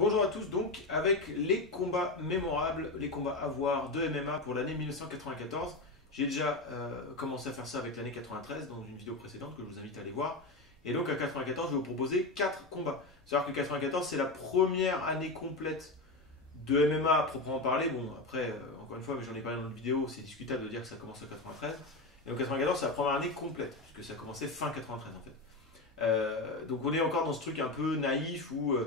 Bonjour à tous, donc avec les combats mémorables, les combats à voir de MMA pour l'année 1994. J'ai déjà commencé à faire ça avec l'année 93 dans une vidéo précédente que je vous invite à aller voir. Et donc à 94, je vais vous proposer 4 combats. C'est-à-dire que 94, c'est la première année complète de MMA à proprement parler. Bon, après, encore une fois, mais j'en ai parlé dans une vidéo, c'est discutable de dire que ça commence en 93. Et donc 94, c'est la première année complète, puisque ça a commencé fin 93 en fait. Donc on est encore dans ce truc un peu naïf où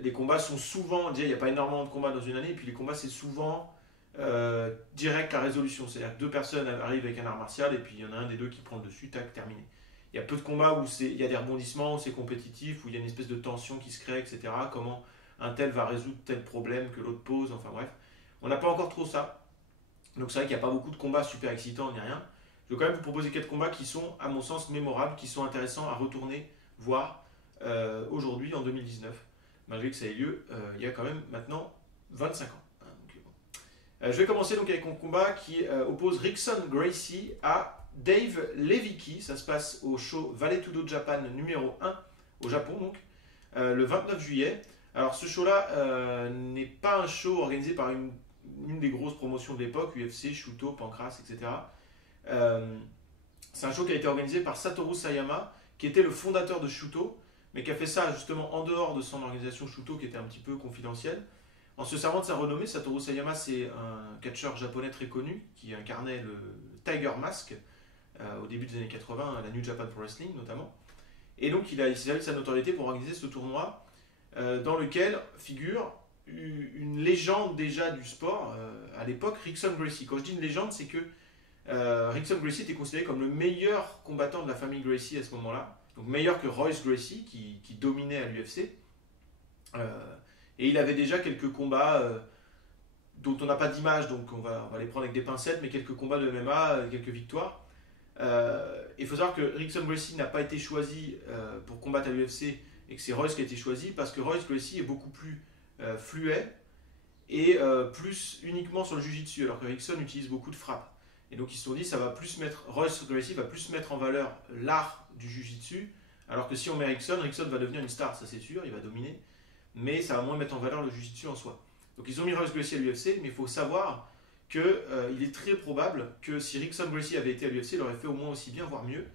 les combats sont souvent, déjà il n'y a pas énormément de combats dans une année, et puis les combats c'est souvent direct à résolution, c'est-à-dire que deux personnes arrivent avec un art martial et puis il y en a un des deux qui prend le dessus, tac, terminé. Il y a peu de combats où il y a des rebondissements, où c'est compétitif, où il y a une espèce de tension qui se crée, etc. Comment un tel va résoudre tel problème que l'autre pose, enfin bref. On n'a pas encore trop ça, donc c'est vrai qu'il n'y a pas beaucoup de combats super excitants ni rien. Je vais quand même vous proposer 4 combats qui sont, à mon sens, mémorables, qui sont intéressants à retourner voir aujourd'hui, en 2019, malgré que ça ait lieu il y a quand même maintenant 25 ans. Donc, bon. Je vais commencer donc avec un combat qui oppose Rickson Gracie à Dave Levicki. Ça se passe au show Vale Tudo Japan numéro 1 au Japon, donc le 29 juillet. Alors ce show-là n'est pas un show organisé par une des grosses promotions de l'époque, UFC, Shooto, Pancras, etc. C'est un show qui a été organisé par Satoru Sayama, qui était le fondateur de Shooto, mais qui a fait ça justement en dehors de son organisation Shooto, qui était un petit peu confidentielle. En se servant de sa renommée, Satoru Sayama, c'est un catcheur japonais très connu, qui incarnait le Tiger Mask au début des années 80, à la New Japan Pro Wrestling notamment. Et donc il s'est servi de sa notoriété pour organiser ce tournoi, dans lequel figure une légende déjà du sport, à l'époque, Rickson Gracie. Quand je dis une légende, c'est que Rickson Gracie était considéré comme le meilleur combattant de la famille Gracie à ce moment-là, donc meilleur que Royce Gracie qui dominait à l'UFC. Et il avait déjà quelques combats dont on n'a pas d'image, donc on va les prendre avec des pincettes, mais quelques combats de MMA, quelques victoires. Il faut savoir que Rickson Gracie n'a pas été choisi pour combattre à l'UFC et que c'est Royce qui a été choisi parce que Royce Gracie est beaucoup plus fluet et plus uniquement sur le jiu-jitsu, alors que Rickson utilise beaucoup de frappes. Et donc ils se sont dit, Royce Gracie va plus mettre en valeur l'art du jiu-jitsu, alors que si on met Rickson va devenir une star, ça c'est sûr, il va dominer, mais ça va moins mettre en valeur le jiu-jitsu en soi. Donc ils ont mis Royce Gracie à l'UFC, mais il faut savoir qu'il est très probable que si Rickson Gracie avait été à l'UFC, il aurait fait au moins aussi bien, voire mieux,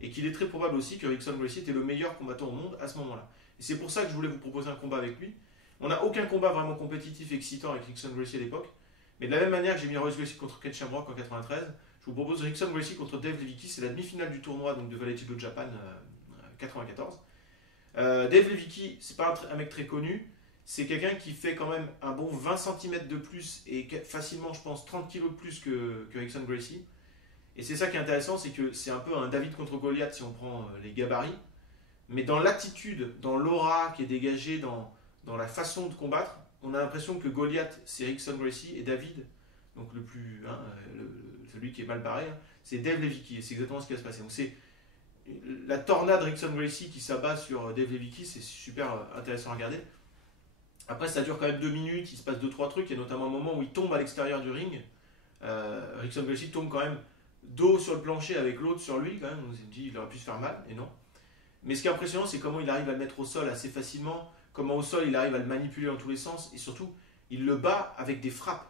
et qu'il est très probable aussi que Rickson Gracie était le meilleur combattant au monde à ce moment-là. Et c'est pour ça que je voulais vous proposer un combat avec lui. On n'a aucun combat vraiment compétitif et excitant avec Rickson Gracie à l'époque, mais de la même manière que j'ai mis Royce Gracie contre Ken Shamrock en 93, je vous propose Rickson Gracie contre Dave Levicki. C'est la demi-finale du tournoi donc de Vale Tudo Japan 94. Dave Levicki, c'est pas un mec très connu, c'est quelqu'un qui fait quand même un bon 20 cm de plus et facilement, je pense, 30 kg de plus que Rickson Gracie. Et c'est ça qui est intéressant, c'est que c'est un peu un David contre Goliath si on prend les gabarits, mais dans l'attitude, dans l'aura qui est dégagée, dans la façon de combattre, on a l'impression que Goliath c'est Rickson Gracie et David, donc le plus, celui qui est mal barré, c'est Dave Levicki, et c'est exactement ce qui va se passer. Donc c'est la tornade Rickson Gracie qui s'abat sur Dave Levicki, c'est super intéressant à regarder. Après ça dure quand même 2 minutes, il se passe 2-3 trucs, il y a notamment un moment où il tombe à l'extérieur du ring, Rickson Gracie tombe quand même dos sur le plancher avec l'autre sur lui, quand même, on s'est dit il aurait pu se faire mal, et non. Mais ce qui est impressionnant, c'est comment il arrive à le mettre au sol assez facilement, comment au sol il arrive à le manipuler dans tous les sens, et surtout, il le bat avec des frappes.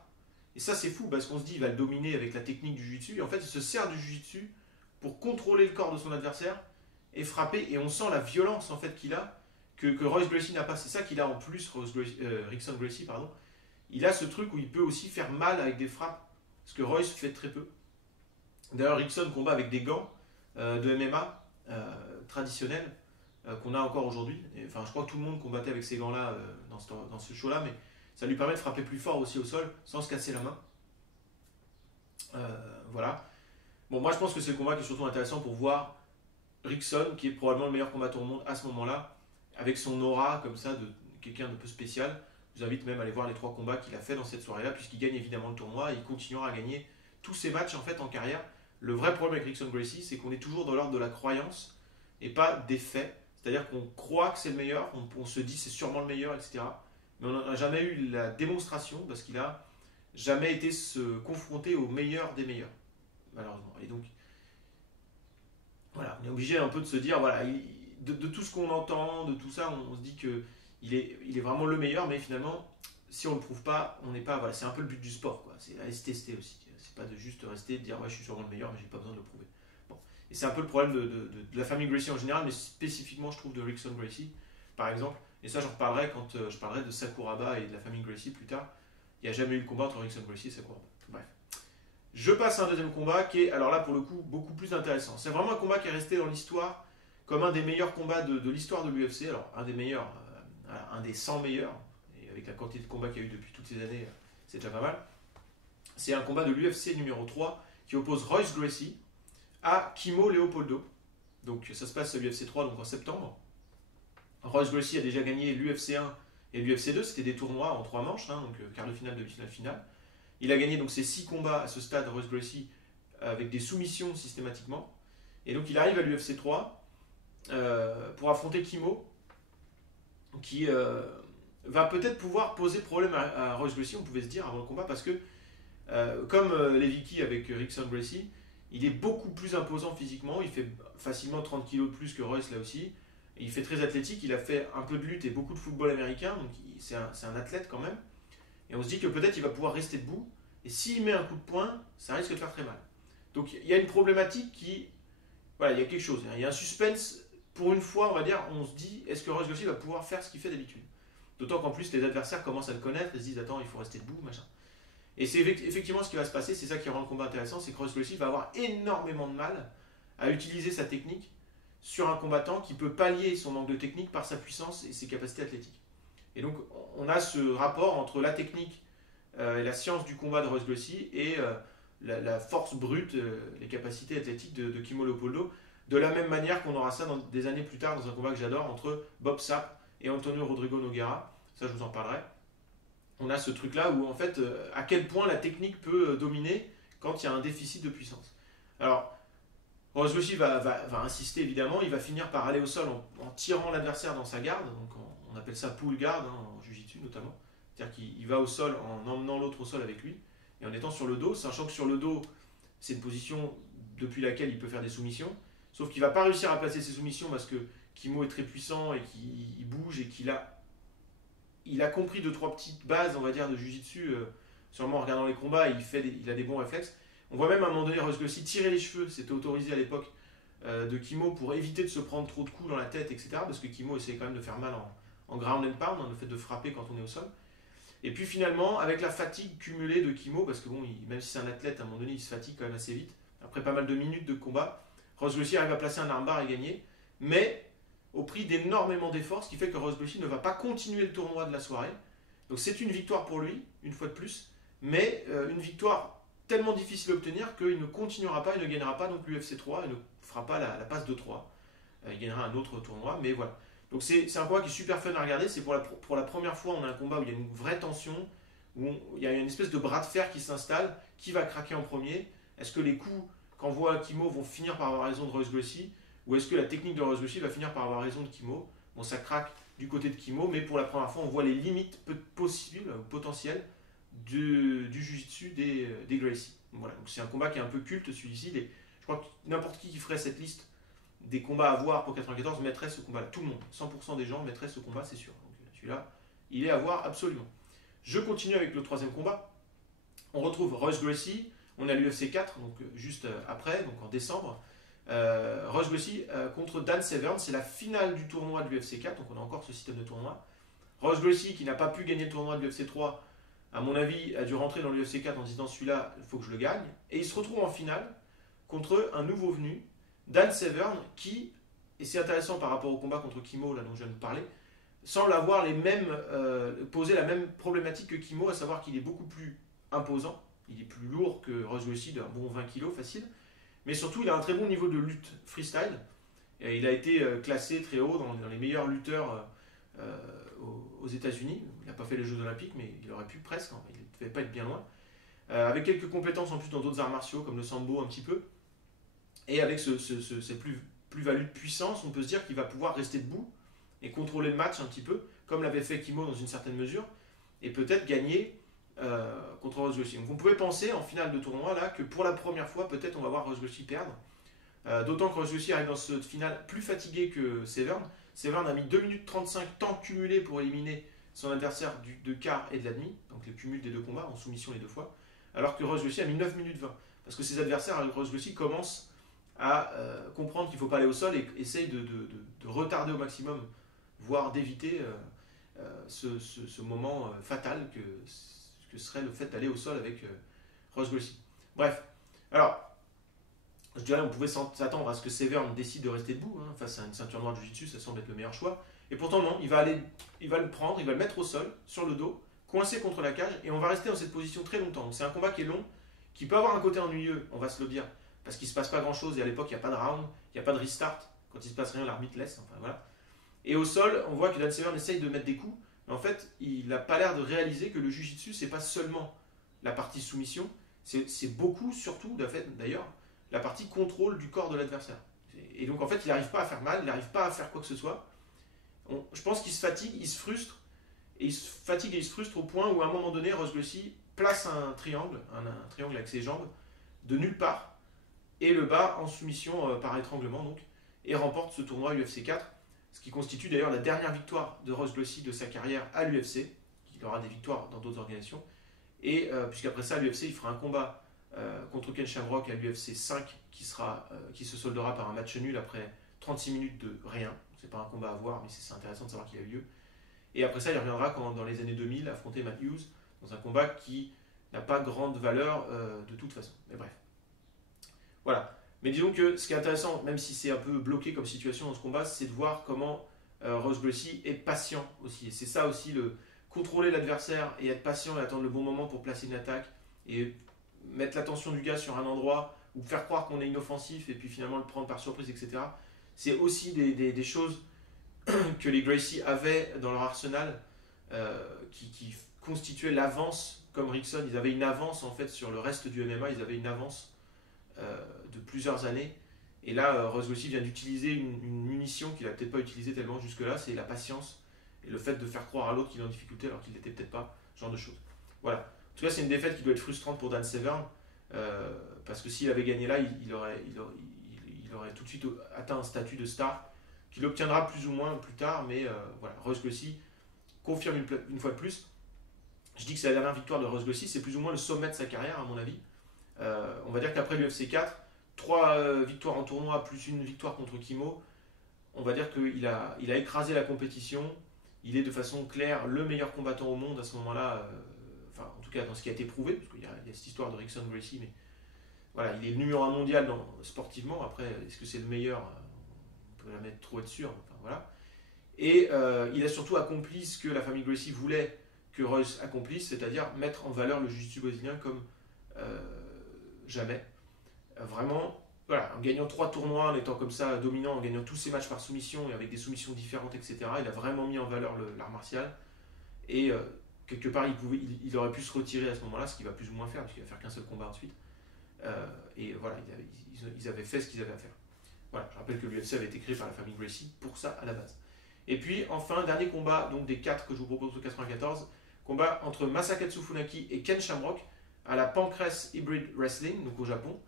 Et ça, c'est fou, parce qu'on se dit, il va le dominer avec la technique du jiu-jitsu, et en fait, il se sert du jiu-jitsu pour contrôler le corps de son adversaire, et frapper, et on sent la violence, en fait, qu'il a, que Royce Gracie n'a pas. C'est ça qu'il a en plus, Rickson Gracie, pardon. Il a ce truc où il peut aussi faire mal avec des frappes, ce que Royce fait très peu. D'ailleurs, Rickson combat avec des gants de MMA traditionnels, qu'on a encore aujourd'hui. Enfin, je crois que tout le monde combattait avec ces gants-là dans ce show-là, mais ça lui permet de frapper plus fort aussi au sol sans se casser la main. Voilà. Bon, moi je pense que c'est le combat qui est surtout intéressant pour voir Rickson, qui est probablement le meilleur combattant au monde à ce moment-là, avec son aura comme ça de quelqu'un de peu spécial. Je vous invite même à aller voir les 3 combats qu'il a fait dans cette soirée-là, puisqu'il gagne évidemment le tournoi et il continuera à gagner tous ses matchs en fait en carrière. Le vrai problème avec Rickson Gracie, c'est qu'on est toujours dans l'ordre de la croyance et pas des faits. C'est-à-dire qu'on croit que c'est le meilleur, on se dit c'est sûrement le meilleur, etc. Mais on n'a jamais eu la démonstration parce qu'il n'a jamais été se confronter au meilleur des meilleurs, malheureusement. Et donc, voilà, on est obligé un peu de se dire, voilà, de tout ce qu'on entend, de tout ça, on se dit qu'il il est vraiment le meilleur, mais finalement, si on ne le prouve pas, on n'est pas. Voilà, c'est un peu le but du sport, quoi. C'est aller se tester aussi. C'est pas de juste rester et de dire ouais, je suis sûrement le meilleur, mais j'ai pas besoin de le prouver. Bon. Et c'est un peu le problème de la famille Gracie en général, mais spécifiquement, je trouve, de Rickson Gracie, par exemple. Et ça, j'en reparlerai quand je parlerai de Sakuraba et de la famille Gracie plus tard. Il n'y a jamais eu le combat entre Rickson Gracie et Sakuraba. Bref. Je passe à un deuxième combat qui est, alors là, pour le coup, beaucoup plus intéressant. C'est vraiment un combat qui est resté dans l'histoire comme un des meilleurs combats de l'histoire de l'UFC. Alors, un des meilleurs, un des 100 meilleurs, et avec la quantité de combats qu'il y a eu depuis toutes ces années, c'est déjà pas mal. C'est un combat de l'UFC numéro 3 qui oppose Royce Gracie à Kimo Leopoldo. Donc ça se passe à l'UFC 3 donc en septembre. Royce Gracie a déjà gagné l'UFC 1 et l'UFC 2, c'était des tournois en 3 manches, donc quart de finale, demi-finale, finale. Il a gagné donc ses 6 combats à ce stade, Royce Gracie, avec des soumissions systématiquement. Et donc il arrive à l'UFC 3 pour affronter Kimo, qui va peut-être pouvoir poser problème à Royce Gracie, on pouvait se dire avant le combat, parce que comme Levicki avec Rickson Gracie, il est beaucoup plus imposant physiquement, il fait facilement 30 kg de plus que Royce là aussi, et il fait très athlétique, il a fait un peu de lutte et beaucoup de football américain, donc c'est un athlète quand même, et on se dit que peut-être il va pouvoir rester debout, et s'il met un coup de poing, ça risque de faire très mal. Donc il y a une problématique qui, voilà, il y a quelque chose, il y a un suspense, pour une fois on va dire, on se dit, est-ce que Royce Gracie va pouvoir faire ce qu'il fait d'habitude? D'autant qu'en plus les adversaires commencent à le connaître et se disent, attends, il faut rester debout, machin. Et c'est effectivement ce qui va se passer, c'est ça qui rend le combat intéressant, c'est que Royce Gracie va avoir énormément de mal à utiliser sa technique sur un combattant qui peut pallier son manque de technique par sa puissance et ses capacités athlétiques. Et donc on a ce rapport entre la technique et la science du combat de Royce Gracie et la force brute, les capacités athlétiques de Kimo Leopoldo, de la même manière qu'on aura ça des années plus tard dans un combat que j'adore entre Bob Sapp et Antonio Rodrigo Nogueira, ça je vous en parlerai. On a ce truc-là où, en fait, à quel point la technique peut dominer quand il y a un déficit de puissance. Alors, Royce Gracie va insister, évidemment, il va finir par aller au sol en tirant l'adversaire dans sa garde, donc on appelle ça pull guard, en jiu-jitsu notamment. C'est-à-dire qu'il va au sol en emmenant l'autre au sol avec lui, et en étant sur le dos, sachant que sur le dos, c'est une position depuis laquelle il peut faire des soumissions, sauf qu'il ne va pas réussir à placer ses soumissions parce que Kimo est très puissant et qu'il bouge et qu'il a compris 2-3 petites bases, on va dire, de jiu-jitsu, sûrement en regardant les combats, il a des bons réflexes. On voit même à un moment donné Royce Gracie tirer les cheveux, c'était autorisé à l'époque de Kimo pour éviter de se prendre trop de coups dans la tête, etc. Parce que Kimo essayait quand même de faire mal en ground and pound, le fait de frapper quand on est au sol. Et puis finalement, avec la fatigue cumulée de Kimo, parce que bon, même si c'est un athlète, à un moment donné, il se fatigue quand même assez vite, après pas mal de minutes de combat, Royce Gracie arrive à placer un armbar et gagner, mais au prix d'énormément d'efforts, ce qui fait que Royce Gracie ne va pas continuer le tournoi de la soirée. Donc c'est une victoire pour lui, une fois de plus, mais une victoire tellement difficile à obtenir qu'il ne continuera pas, il ne gagnera pas donc l'UFC 3, il ne fera pas la passe de 3. Il gagnera un autre tournoi, mais voilà. Donc c'est un combat qui est super fun à regarder, c'est pour la première fois on a un combat où il y a une vraie tension, où il y a une espèce de bras de fer qui s'installe, qui va craquer en premier? Est-ce que les coups qu'envoie Kimo vont finir par avoir raison de Royce Gracie? Ou est-ce que la technique de Royce Gracie va finir par avoir raison de Kimo? Bon, ça craque du côté de Kimo, mais pour la première fois, on voit les limites possibles, potentielles, du jiu-jitsu des Gracie. Voilà, donc c'est un combat qui est un peu culte, celui-ci. Je crois que n'importe qui ferait cette liste des combats à voir pour 94 mettrait ce combat-là. Tout le monde, 100% des gens mettraient ce combat, c'est sûr. Donc celui-là, il est à voir absolument. Je continue avec le troisième combat. On retrouve Royce Gracie, on a l'UFC 4, donc juste après, donc en décembre. Royce Gracie contre Dan Severn, c'est la finale du tournoi de l'UFC 4, donc on a encore ce système de tournoi. Royce Gracie, qui n'a pas pu gagner le tournoi de l'UFC 3, à mon avis, a dû rentrer dans l'UFC 4 en se disant celui-là, il faut que je le gagne. Et il se retrouve en finale contre un nouveau venu, Dan Severn, qui, et c'est intéressant par rapport au combat contre Kimo, là dont je viens de parler, semble avoir poser la même problématique que Kimo, à savoir qu'il est beaucoup plus imposant, il est plus lourd que Royce Gracie, d'un bon 20 kg facile. Mais surtout, il a un très bon niveau de lutte freestyle. Et il a été classé très haut dans les meilleurs lutteurs aux États-Unis. Il n'a pas fait les Jeux Olympiques, mais il aurait pu presque. Il ne devait pas être bien loin. Avec quelques compétences en plus dans d'autres arts martiaux, comme le sambo un petit peu. Et avec cette plus-value de puissance, on peut se dire qu'il va pouvoir rester debout et contrôler le match un petit peu, comme l'avait fait Kimo dans une certaine mesure, et peut-être gagner contre Royce Gracie. Donc on pouvait penser en finale de tournoi là que pour la première fois peut-être on va voir Royce Gracie perdre. D'autant que Royce Gracie arrive dans cette finale plus fatigué que Severn. Severn a mis 2 minutes 35 temps cumulé pour éliminer son adversaire de quart et de la demi, donc le cumul des deux combats, en soumission les deux fois, alors que Royce Gracie a mis 9 minutes 20. Parce que ses adversaires, Royce Gracie, commencent à comprendre qu'il ne faut pas aller au sol et essayent de retarder au maximum, voire d'éviter ce moment fatal que serait le fait d'aller au sol avec Royce Gracie. Bref, alors, je dirais on pouvait s'attendre à ce que Severn décide de rester debout face à une ceinture noire de Jiu-Jitsu, ça semble être le meilleur choix. Et pourtant non, il va le prendre, il va le mettre au sol, sur le dos, coincé contre la cage, et on va rester dans cette position très longtemps. Donc c'est un combat qui est long, qui peut avoir un côté ennuyeux, on va se le dire, parce qu'il ne se passe pas grand-chose, et à l'époque il n'y a pas de round, il n'y a pas de restart, quand il ne se passe rien, l'arbitre laisse, enfin voilà. Et au sol, on voit que Dan Severn essaye de mettre des coups, mais en fait, il n'a pas l'air de réaliser que le Jiu-Jitsu, c'est pas seulement la partie soumission, c'est beaucoup, surtout, d'ailleurs, la partie contrôle du corps de l'adversaire. Et donc en fait, il n'arrive pas à faire mal, il n'arrive pas à faire quoi que ce soit. Je pense qu'il se fatigue, il se frustre, et il se fatigue et il se frustre au point où à un moment donné, Royce Gracie place un triangle avec ses jambes, de nulle part, et le bat en soumission par étranglement, donc, et remporte ce tournoi UFC 4, ce qui constitue d'ailleurs la dernière victoire de Royce Gracie de sa carrière à l'UFC. Il aura des victoires dans d'autres organisations, et puisqu'après ça, à l'UFC, il fera un combat contre Ken Shamrock à l'UFC 5 qui se soldera par un match nul après 36 minutes de rien. C'est pas un combat à voir, mais c'est intéressant de savoir qu'il a eu lieu. Et après ça, il reviendra dans les années 2000 affronter Matt Hughes dans un combat qui n'a pas grande valeur de toute façon. Mais bref. Voilà. Mais disons que ce qui est intéressant, même si c'est un peu bloqué comme situation dans ce combat, c'est de voir comment Royce Gracie est patient aussi. Et c'est ça aussi, contrôler l'adversaire et être patient et attendre le bon moment pour placer une attaque et mettre l'attention du gars sur un endroit ou faire croire qu'on est inoffensif et puis finalement le prendre par surprise, etc. C'est aussi des choses que les Gracie avaient dans leur arsenal qui constituaient l'avance, comme Rickson, ils avaient une avance en fait sur le reste du MMA, ils avaient une avance de plusieurs années. Et là, Royce Gracie vient d'utiliser une munition qu'il n'a peut-être pas utilisée tellement jusque-là, c'est la patience et le fait de faire croire à l'autre qu'il est en difficulté alors qu'il n'était peut-être pas, ce genre de choses. Voilà. En tout cas, c'est une défaite qui doit être frustrante pour Dan Severn, parce que s'il avait gagné là, il aurait tout de suite atteint un statut de star, qu'il obtiendra plus ou moins plus tard, mais voilà, Royce Gracie confirme une fois de plus. Je dis que c'est la dernière victoire de Royce Gracie, c'est plus ou moins le sommet de sa carrière, à mon avis. On va dire qu'après l'UFC 4, 3 victoires en tournoi, plus une victoire contre Kimo, on va dire qu'il a écrasé la compétition, il est de façon claire le meilleur combattant au monde à ce moment-là, enfin en tout cas dans ce qui a été prouvé, parce qu'il y a cette histoire de Rickson Gracie, mais voilà, il est le numéro 1 mondial sportivement. Après, est-ce que c'est le meilleur? On peut jamais trop être sûr. Enfin, voilà. Et il a surtout accompli ce que la famille Gracie voulait que Royce accomplisse, c'est-à-dire mettre en valeur le jiu-jitsu brésilien comme jamais. Vraiment, voilà, en gagnant 3 tournois, en étant comme ça dominant, en gagnant tous ses matchs par soumission et avec des soumissions différentes, etc. Il a vraiment mis en valeur l'art martial. Et quelque part, il aurait pu se retirer à ce moment-là, ce qu'il va plus ou moins faire, puisqu'il va faire qu'un seul combat ensuite. Et voilà, ils avaient fait ce qu'ils avaient à faire. Voilà, je rappelle que l'UFC avait été créé par la famille Gracie pour ça à la base. Et puis enfin, dernier combat donc des 4 que je vous propose au 94, combat entre Masakatsu Funaki et Ken Shamrock à la Pancrase Hybrid Wrestling, donc au Japon.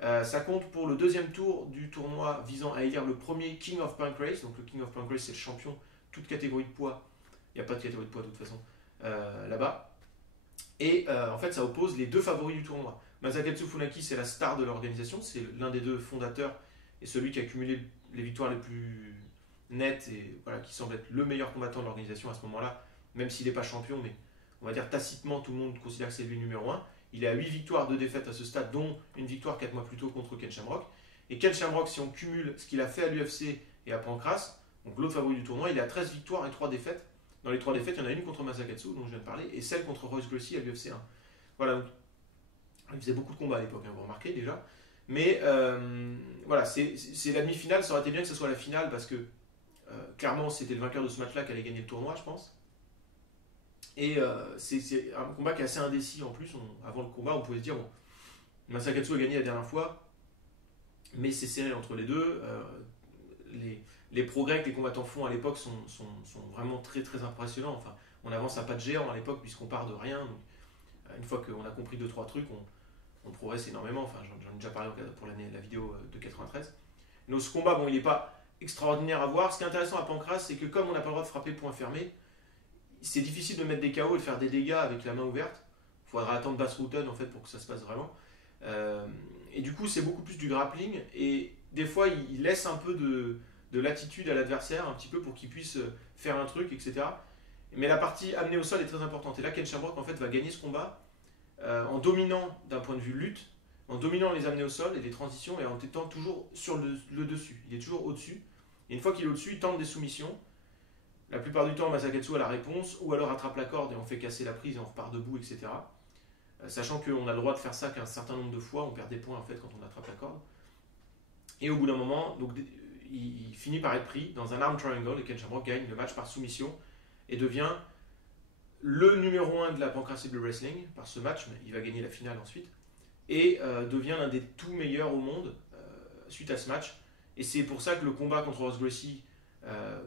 Ça compte pour le deuxième tour du tournoi visant à élire le premier King of Pancrase. Donc le King of Pancrase, c'est le champion, toute catégorie de poids. Il n'y a pas de catégorie de poids de toute façon là-bas. Et en fait, ça oppose les deux favoris du tournoi. Masakatsu Funaki, c'est la star de l'organisation, c'est l'un des deux fondateurs et celui qui a cumulé les victoires les plus nettes et voilà, qui semble être le meilleur combattant de l'organisation à ce moment-là, même s'il n'est pas champion, mais on va dire tacitement, tout le monde considère que c'est lui le numéro 1. Il est à 8 victoires, 2 défaites à ce stade, dont une victoire 4 mois plus tôt contre Ken Shamrock. Et Ken Shamrock, si on cumule ce qu'il a fait à l'UFC et à Pancrase, donc l'autre favori du tournoi, il est à 13 victoires et 3 défaites. Dans les 3 défaites, il y en a une contre Masakatsu, dont je viens de parler, et celle contre Royce Gracie à l'UFC 1. Voilà, donc il faisait beaucoup de combats à l'époque, vous remarquez déjà. Mais voilà, c'est la demi-finale, ça aurait été bien que ce soit la finale, parce que clairement, c'était le vainqueur de ce match-là qui allait gagner le tournoi, je pense. Et c'est un combat qui est assez indécis en plus. Avant le combat, on pouvait se dire, bon, Masakatsu a gagné la dernière fois, mais c'est serré entre les deux. Les progrès que les combattants font à l'époque sont vraiment très très impressionnants. Enfin, on avance à pas de géant à l'époque puisqu'on part de rien. Donc, une fois qu'on a compris 2-3 trucs, on progresse énormément. Enfin, j'en ai déjà parlé pour la vidéo de 93. Donc ce combat, bon, il n'est pas extraordinaire à voir. Ce qui est intéressant à Pancras, c'est que comme on n'a pas le droit de frapper point fermé, c'est difficile de mettre des KO et de faire des dégâts avec la main ouverte. Il faudra attendre Bas Rutten en fait pour que ça se passe vraiment. Et du coup, c'est beaucoup plus du grappling. Et des fois, il laisse un peu de latitude à l'adversaire, un petit peu pour qu'il puisse faire un truc, etc. Mais la partie amenée au sol est très importante. Et là, Ken Shamrock en fait va gagner ce combat en dominant d'un point de vue lutte, en dominant les amenés au sol et les transitions et en étant toujours sur le dessus. Il est toujours au-dessus. Et une fois qu'il est au-dessus, il tente des soumissions. La plupart du temps, Masakatsu a la réponse, ou alors attrape la corde et on fait casser la prise et on repart debout, etc. Sachant qu'on a le droit de faire ça qu'un certain nombre de fois, on perd des points en fait quand on attrape la corde. Et au bout d'un moment, donc, il finit par être pris dans un arm triangle et Ken Shamrock gagne le match par soumission et devient le numéro 1 de la Pancras CW Wrestling par ce match, mais il va gagner la finale ensuite, et devient l'un des tout meilleurs au monde suite à ce match. Et c'est pour ça que le combat contre Ross Gracie,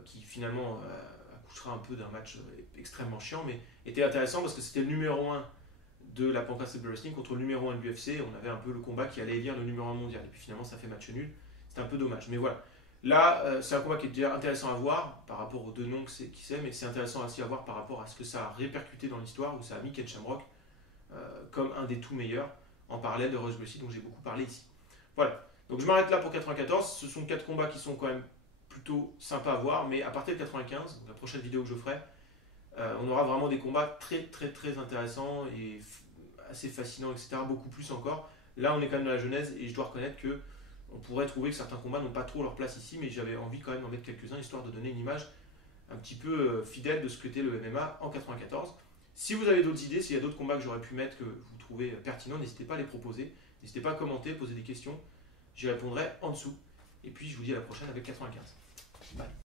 qui finalement accouchera un peu d'un match extrêmement chiant, mais était intéressant parce que c'était le numéro 1 de la Pancras CW Wrestling contre le numéro 1 de l'UFC. On avait un peu le combat qui allait élire le numéro 1 mondial. Et puis finalement, ça fait match nul. C'était un peu dommage. Mais voilà. Là, c'est un combat qui est déjà intéressant à voir par rapport aux deux noms qui c'est, mais c'est intéressant aussi à voir par rapport à ce que ça a répercuté dans l'histoire, où ça a mis Ken Shamrock comme un des tout meilleurs en parallèle de Ross Gracie, dont j'ai beaucoup parlé ici. Voilà. Donc je m'arrête là pour 94. Ce sont 4 combats qui sont quand même plutôt sympas à voir, mais à partir de 95, la prochaine vidéo que je ferai, on aura vraiment des combats très très très intéressants et assez fascinants, etc. Beaucoup plus encore. Là, on est quand même dans la genèse et je dois reconnaître que on pourrait trouver que certains combats n'ont pas trop leur place ici, mais j'avais envie quand même d'en mettre quelques-uns, histoire de donner une image un petit peu fidèle de ce qu'était le MMA en 94. Si vous avez d'autres idées, s'il y a d'autres combats que j'aurais pu mettre que vous trouvez pertinents, n'hésitez pas à les proposer, n'hésitez pas à commenter, poser des questions, j'y répondrai en dessous. Et puis je vous dis à la prochaine avec 95. Bye.